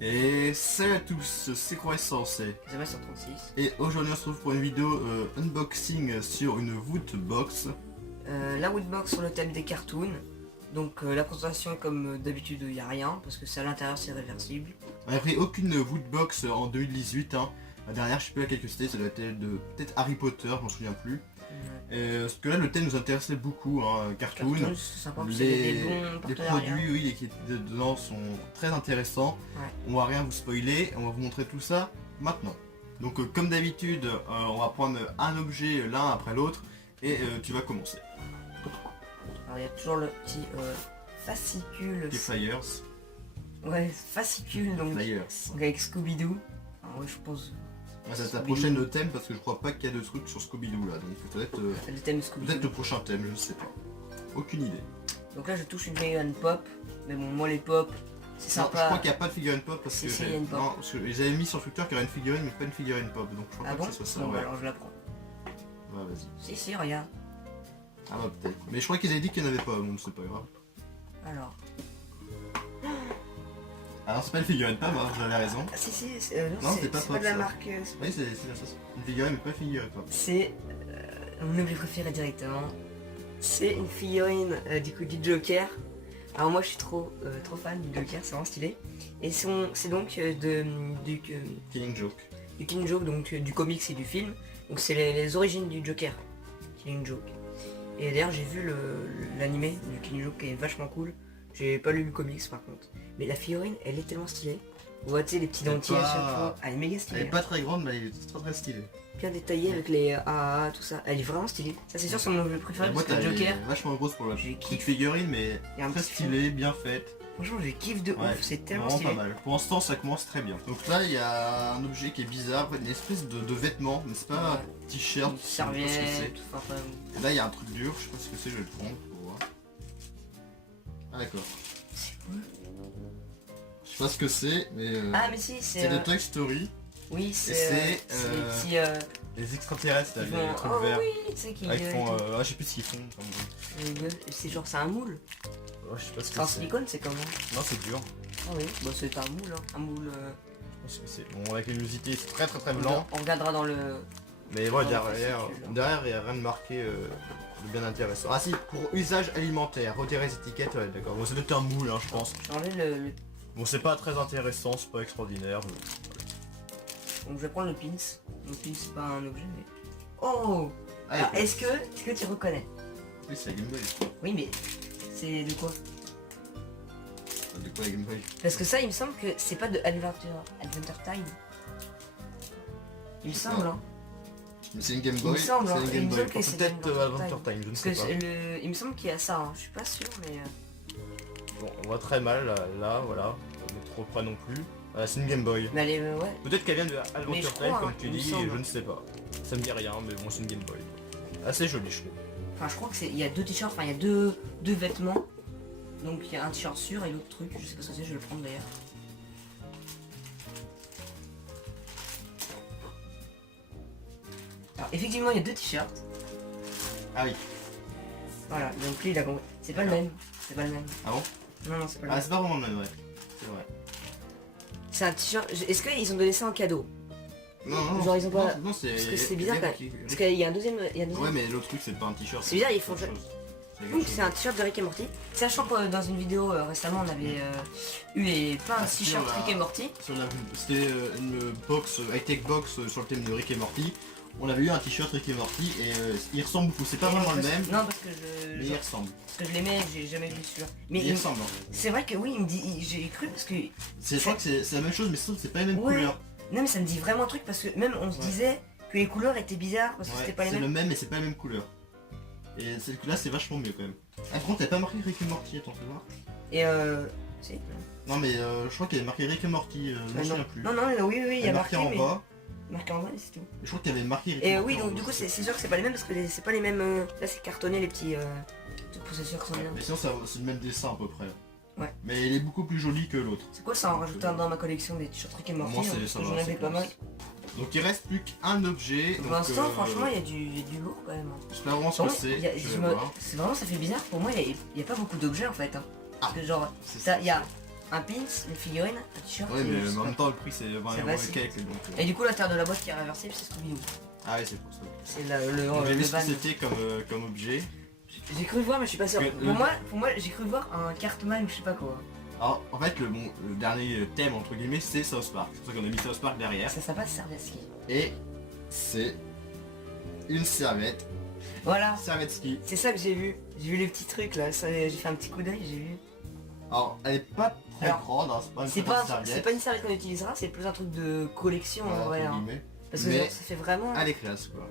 Et salut à tous, c'est Croissance Sur 36. et aujourd'hui on se retrouve pour une vidéo unboxing sur une Woodbox. La Woodbox sur le thème des cartoons. Donc la présentation comme d'habitude il n'y a rien parce que c'est à l'intérieur, c'est réversible. On a pris aucune Woodbox en 2018 hein. La dernière je sais plus laquelle que c'était, ça doit être de peut-être Harry Potter, je m'en souviens plus. Parce que là le thème nous intéressait beaucoup, hein, cartoon. C'est sympa, c'est des bons Les partenariats. produits oui, qui étaient dedans sont très intéressants. Ouais. On va rien vous spoiler, on va vous montrer tout ça maintenant. Donc comme d'habitude, on va prendre un objet l'un après l'autre et tu vas commencer. Alors il y a toujours le petit fascicule. Les flyers. Ouais, fascicule donc Flyers. avec Scooby-Doo. Alors ouais, je pense Ah, c'est ta Scooby-Doo. prochaine thème parce que je crois pas qu'il y a de trucs sur Scooby-Doo là, donc peut-être le thème Scooby-Doo. le prochain thème, je ne sais pas. Aucune idée. Donc là je touche une figurine pop, mais bon moi les pop c'est Non, sympa. je crois qu'il n'y a pas de figurine pop parce que Si, il y a une pop. non, parce que ils avaient mis sur Twitter qu'il y aurait une figurine mais pas une figurine pop, donc je crois Ah pas bon que ce soit ça. Bon, Ouais. alors je la prends. Ouais, vas-y. Si regarde. Ah bah peut-être. Mais je crois qu'ils avaient dit qu'il n'y en avait pas, donc c'est pas grave. Alors. Alors c'est pas une figurine pop, hein, vous avez raison. Ah, si Non, c'est pas c'est pop, pas de la ça. marque. Oui, c'est une figurine mais pas une figurine pop. C'est mon objet préféré directement. C'est une figurine du coup du Joker. Alors moi je suis trop fan du Joker, c'est vraiment stylé. Et c'est donc du Killing Joke. Killing Joke, donc du comics et du film. Donc c'est les origines du Joker, Killing Joke. Et d'ailleurs j'ai vu l'animé du Killing Joke qui est vachement cool. J'ai pas lu le comics par contre. Mais la figurine elle est tellement stylée. Vous voyez tu sais, les petits Elle est dentiers à pas- chaque fois. Elle est méga Elle stylée. est pas très grande mais elle est très stylée. Bien détaillée avec les AAA, tout ça. Elle est vraiment stylée. Ça c'est sûr c'est mon objet préféré La parce boîte que le elle Joker, est vachement grosse pour la J'ai petite kiffé. figurine mais il y a un très petit fond. stylée, bien faite. Franchement je kiffe de Ouais, ouf, c'est tellement vraiment stylé. pas mal. Pour l'instant ça commence très bien. Donc là il y a un objet qui est bizarre, une espèce de vêtement, mais c'est pas Ouais. un t-shirt, Une je sais pas ce que serviette, c'est. enfin, Et là il y a un truc dur, je sais pas ce que c'est, je vais le prendre pour voir. Ah d'accord. c'est cool. Je sais pas ce que c'est, mais Ah mais si c'est c'est de Toy Story, oui c'est c'est, les petits les extraterrestres, là, qui les font trucs oh verts. oui tu sais qui Ah, ils font, je sais plus ce qu'ils font. c'est genre c'est un moule. Je sais pas ce C'est en que c'est. silicone c'est comment? Non c'est dur. Ah oui bah c'est un moule hein. Un moule Je sais pas ce que c'est. Bon avec les luminosité c'est très blanc. on regardera dans le Mais ouais, Oh, derrière, fascicule. derrière, il n'y a rien de marqué de bien intéressant. Ah si, pour usage alimentaire, retirer les étiquettes, ouais, d'accord. Bon, c'est peut-être un moule, hein, je pense. j'ai enlevé le Bon, c'est pas très intéressant, c'est pas extraordinaire. donc je vais prendre le pins. Le pins c'est pas un objet mais oh Ah, alors, est-ce que tu reconnais? oui, c'est la Game Boy. Oui mais c'est de quoi? De quoi la Game Boy? Parce que ça il me semble que c'est pas de Adventure Time. Il me semble hein. Mais c'est une Game Il Boy, me semble, c'est hein, une il Game me Boy. semble que c'est Peut-être Adventure Adventure Time, je ne Parce sais que pas. il me semble qu'il y a ça, hein. Je suis pas sûr mais Bon, on voit très mal, là, voilà. Mais trop près non plus. C'est une Game Boy. mais elle est ouais. Peut-être qu'elle vient de Mais Adventure je Time, crois, comme hein, tu il me dis, semble. je ne sais pas. Ça me dit rien, mais bon, c'est une Game Boy. Assez joli, je trouve. Enfin je crois que c'est. Il y a deux t-shirts, enfin il y a deux vêtements. Donc il y a un t-shirt sûr et l'autre truc, je sais pas ce que c'est, je vais le prendre d'ailleurs. Alors effectivement il y a deux t-shirts. Ah oui. Voilà, donc lui il a compris. C'est pas le même. C'est pas le même. Ah bon? Non c'est pas le Ah, même. c'est pas vraiment le même, ouais. C'est vrai. C'est un t-shirt. Est-ce qu'ils ont donné ça en cadeau? Non, Genre, ils ont pas- non, c'est... Parce que c'est bizarre quand même. qui- Parce qu'il y a un deuxième. Il y a un deuxième. Ouais, mais l'autre truc, c'est pas un t-shirt. C'est bizarre, ils font autre ça. chose. C'est quelque Donc chose. c'est un t-shirt de Rick et Morty. Sachant que dans une vidéo récemment on avait eu plein de Ah, si, t-shirts on l'a- Rick et Morty. C'était une box, high-tech box sur le thème de Rick et Morty. On avait eu un t-shirt Rick et Morty et il ressemble beaucoup. C'est pas vraiment le même, Non parce que mais il ressemble. parce que je l'aimais, j'ai jamais vu celui-là. Mais Il ressemble. Hein. c'est vrai que oui, il me dit, j'ai cru parce que Je crois que c'est la même chose, mais sauf que c'est pas les mêmes Ouais. couleurs. non mais ça me dit vraiment un truc parce que même on se Ouais. disait que les couleurs étaient bizarres parce que Ouais, c'était pas les c'est mêmes. le même, mais c'est pas les mêmes couleurs. Et celle là, c'est vachement mieux quand même. Ah, par contre, t'avais pas marqué Rick et Morty, attends, fais voir. Et si. Non, mais je crois qu'il y avait marqué Rick et Morty, je m'en non. souviens plus. non oui il y a marqué en mais bas. marqué en bas et c'est tout. Je crois qu'il y avait marqué Rick Et Morty oui en donc bas. du coup c'est sûr que c'est pas les mêmes parce que c'est pas les mêmes. Là c'est cartonné les petits trucs pour s'assurer que c'est bien. Mais sinon, c'est le même dessin à peu près. Ouais. Mais il est beaucoup plus joli que l'autre. C'est quoi ça en rajoutant dans ma collection des t-shirts Rick et Morty? Moi, hein, c'est- parce ça que va, j'en avais c'est pas classe. mal. Donc il reste plus qu'un objet. Pour donc, l'instant franchement il y a du lourd quand même. Je sais pas vraiment ce que Vraiment, c'est. il y a- Je je vais me- voir. C'est vraiment ça fait bizarre pour moi il y a pas beaucoup d'objets en fait. Hein. Ah. Parce que genre C'est ça, il y a un pins, une figurine, un t-shirt. Ouais, et mais juste en un- même temps, le prix c'est 20 Ça euros va, et c'est- quelques. Donc, Et du coup, l'intérieur de la boîte qui est réversible, c'est Scooby-Doo. ah ouais, c'est pour ça. C'est le Donc, j'ai vu ce van. que c'était comme objet. J'ai cru voir, mais je suis pas sûr. Que Pour moi, j'ai cru voir un Cartman ou je sais pas quoi. Alors, en fait, le dernier thème, entre guillemets, c'est South Park. C'est pour ça qu'on a mis South Park derrière. Ça s'appelle Servieski. Et c'est une serviette. Voilà, Serviette ski. c'est ça que j'ai vu. J'ai vu les petits trucs là, j'ai fait un petit coup d'œil, j'ai vu. Alors, elle est pas très Alors, grande, hein, c'est pas une C'est très grande pas, serviette. c'est pas une serviette qu'on utilisera, c'est plus un truc de collection Voilà, en vrai. entre hein. guillemets. Parce que Mais- genre, ça fait vraiment. Elle est classe, quoi.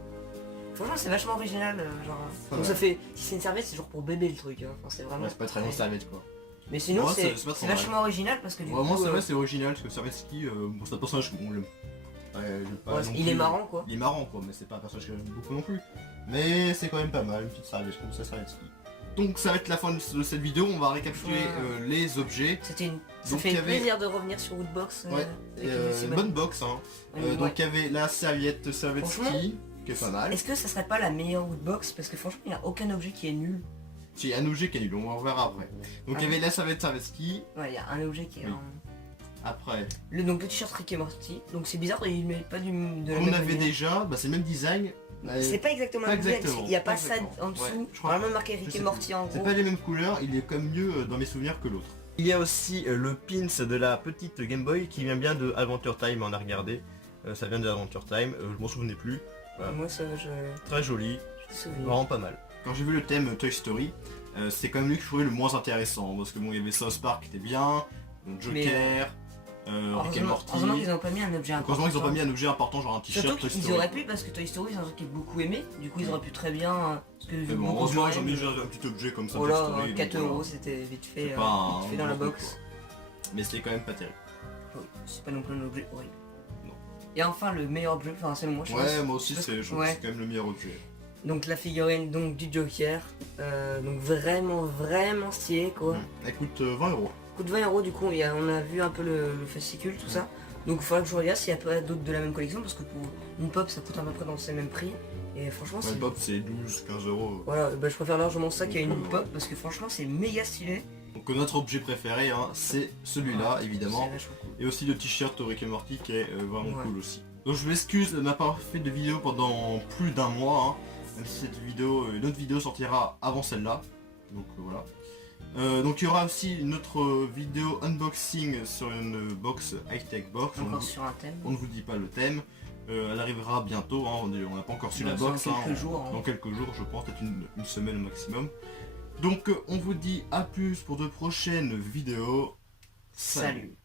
Franchement, c'est vachement original. Genre. Pas Donc mal. ça fait. Si c'est une serviette, c'est genre pour bébé le truc. Hein. Enfin, c'est vraiment. Ouais, c'est pas très grande serviette, quoi. Mais sinon, Ouais, c'est c'est pas trop c'est mal. vachement original parce que du Vraiment, coup. c'est vrai, c'est original, parce que serviette ski, bon, c'est un personnage que bon, j'aime. J'aime pas ouais, non il plus. est marrant quoi. Il est marrant, quoi, mais c'est pas un personnage que j'aime beaucoup non plus. Mais c'est quand même pas mal, une petite serviette comme ça, serviette ski. Donc, ça va être la fin de cette vidéo, on va récapituler Ouais. les objets. C'était une. Ça Donc, fait il y avait- plaisir de revenir sur Woodbox. Ouais, avec Et, une aussi une bonne box, hein. Ouais. Donc il y avait la serviette Franchement, ski, qui est pas mal. Est-ce que ça serait pas la meilleure Woodbox? Parce que franchement, il n'y a aucun objet qui est nul. C'est un objet qui est nul, on verra après. Donc il y Ah. avait la serviette ski, Ouais, il y a un objet qui est. Oui. après. Donc le t-shirt Rick et Morty. Donc c'est bizarre, il met pas de la On même avait manière. déjà, bah, c'est le même design. C'est pas exactement pas la même design, exactement, il n'y a pas pas ça exactement. en dessous. Ouais, je crois- Vraiment marqué je Rick sais et Morty en C'est gros. pas les mêmes couleurs, il est comme mieux dans mes souvenirs que l'autre. Il y a aussi le pins de la petite Game Boy qui vient bien de Adventure Time, on a regardé. Ça vient de Adventure Time, je m'en souvenais plus. Voilà. Moi ça je Très joli, me souviens. vraiment pas mal. Quand j'ai vu le thème Toy Story, c'est quand même lui que je trouvais le moins intéressant. Parce que bon, il y avait South Park qui était bien, Joker, Rick et Morty. Heureusement qu'ils n'ont pas mis un objet important. Heureusement qu'ils ont pas mis un objet important, genre un t-shirt Surtout Toy qu'ils Story. auraient pu parce que Toy Story c'est un truc qui est beaucoup aimé. Du coup ils auraient pu très bien. Parce que Mais bon, beaucoup heureusement de ils gens ont mis aiment. juste un petit objet comme ça. Toy Voilà, Story, 4 donc, euros voilà. c'était vite fait, C'est pas vite fait dans la gros box. coup, quoi. Mais c'était quand même pas terrible. Oui, c'est pas non plus un objet horrible. Non. Et enfin le meilleur objet, enfin c'est moi je pense. Ouais, moi aussi Parce que- je trouve que ouais. c'est quand même le meilleur objet. Donc la figurine donc du Joker. Donc vraiment stylé quoi. Elle coûte 20 euros. Coûte 20 euros du coup, on a vu un peu le fascicule, tout ça. Donc il faudra que je regarde s'il n'y a pas d'autres de la même collection parce que pour une pop ça coûte à peu près dans ces mêmes prix. Et franchement Ouais, c'est... le pop c'est 12-15 euros. Voilà, bah, je préfère largement ça qu'à une pop parce que franchement c'est méga stylé. Donc notre objet préféré, hein, c'est celui-là évidemment. C'est vachement cool. Et aussi le t-shirt Rick et Morty qui est vraiment Ouais. cool aussi. Donc je m'excuse de n'avoir fait de vidéo pendant plus d'un mois. Hein, même si cette vidéo, une autre vidéo sortira avant celle-là. Donc voilà. Donc il y aura aussi une autre vidéo unboxing sur une box high-tech box. Encore sur un thème. On ne vous dit pas le thème. Elle arrivera bientôt. Hein, on n'a pas encore su la Dans box. quelques jours, hein. Dans quelques jours, je pense, peut-être une semaine au maximum. Donc on vous dit à plus pour de prochaines vidéos. Salut.